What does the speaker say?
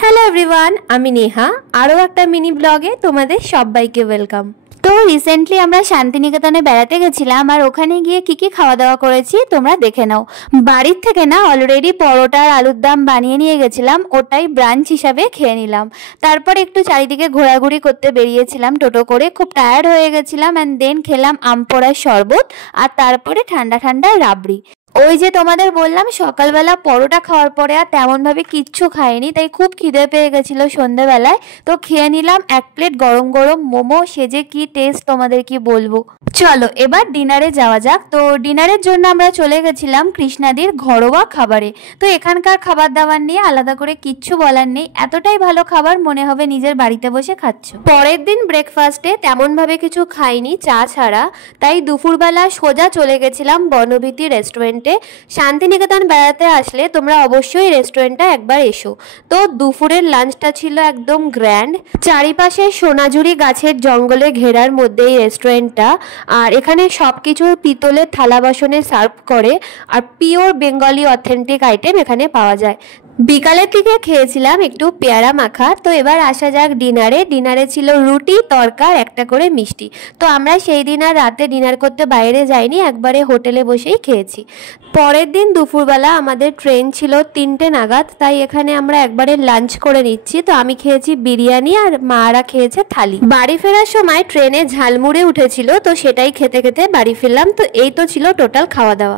Hello everyone, আমি নেহা। আরও একটা মিনি ব্লগে তোমাদের সবাইকে ওয়েলকাম। তো রিসেন্টলি আমরা শান্তিনিকেতনে বেড়াতে গেছিলাম, আর ওখানে গিয়ে কি কি খাওয়া দাওয়া করেছি তোমরা দেখে নাও। বাড়ির থেকে না অলরেডি পরোটা আর আলুর দম বানিয়ে নিয়ে গেছিলাম, ওটাই ব্রাঞ্চ হিসাবে খেয়ে নিলাম। তারপর একটু চারিদিকে ঘোরাঘুরি করতে বেরিয়েছিলাম টোটো করে, খুব টায়ার্ড হয়ে গেছিলাম। অ্যান্ড দেন খেলাম আম পোড়ার শরবত, আর তারপরে ঠান্ডা ঠান্ডা রাবড়ি। ওই যে তোমাদের বললাম সকালবেলা পরোটা খাওয়ার পরে আর তেমনভাবে কিচ্ছু খাইনি, তাই খুব খিদে পেয়ে গেছিলো সন্ধ্যেবেলায়। তো খেয়ে নিলাম এক প্লেট গরম গরম মোমো, সেজে কি টেস্ট তোমাদের কি বলবো। চলো এবার ডিনারে যাওয়া যাক। তো ডিনারের জন্য আমরা চলে গেছিলাম কৃষ্ণাদির ঘরোয়া খাবারে। তো এখানকার খাবার দাবার নিয়ে আলাদা করে কিচ্ছু বলার নেই, এতটাই ভালো খাবার মনে হবে নিজের বাড়িতে বসে খাচ্ছ। পরের দিন ব্রেকফাস্টে তেমনভাবে কিছু খাইনি চা ছাড়া, তাই দুপুরবেলা সোজা চলে গেছিলাম বনভীতি রেস্টুরেন্টে। শান্তিনিকেতন বেড়াতে আসলে তোমরা অবশ্যই রেস্টুরেন্টটা একবার এসো। তো দুপুরের লাঞ্চটা ছিল একদম গ্র্যান্ড। চারিপাশে সোনাঝুরি গাছের জঙ্গলে ঘেরার মধ্যে এই রেস্টুরেন্টটা, আর এখানে সব কিছু পিতলের থালা বাসনে সার্ভ করে, আর পিওর বেঙ্গলি অথেন্টিক আইটেম এখানে পাওয়া যায়। বিকালের দিকে খেয়েছিলাম একটু পেয়ারা মাখা। তো এবার আসা যাক ডিনারে। ডিনারে ছিল রুটি, তরকার, একটা করে মিষ্টি। তো আমরা সেই দিন আর রাতে ডিনার করতে বাইরে যাইনি, একবারে হোটেলে বসেই খেয়েছি। পরের দিন দুপুরবেলা আমাদের ট্রেন ছিল 3টে নাগাদ, তাই এখানে আমরা একবারে লাঞ্চ করে নিচ্ছি। তো আমি খেয়েছি বিরিয়ানি, আর মারা খেয়েছে থালি। বাড়ি ফেরার সময় ট্রেনে ঝালমুড়ে উঠেছিল, তো সেটাই খেতে খেতে বাড়ি ফিরলাম। তো এই তো ছিল টোটাল খাওয়া দাওয়া।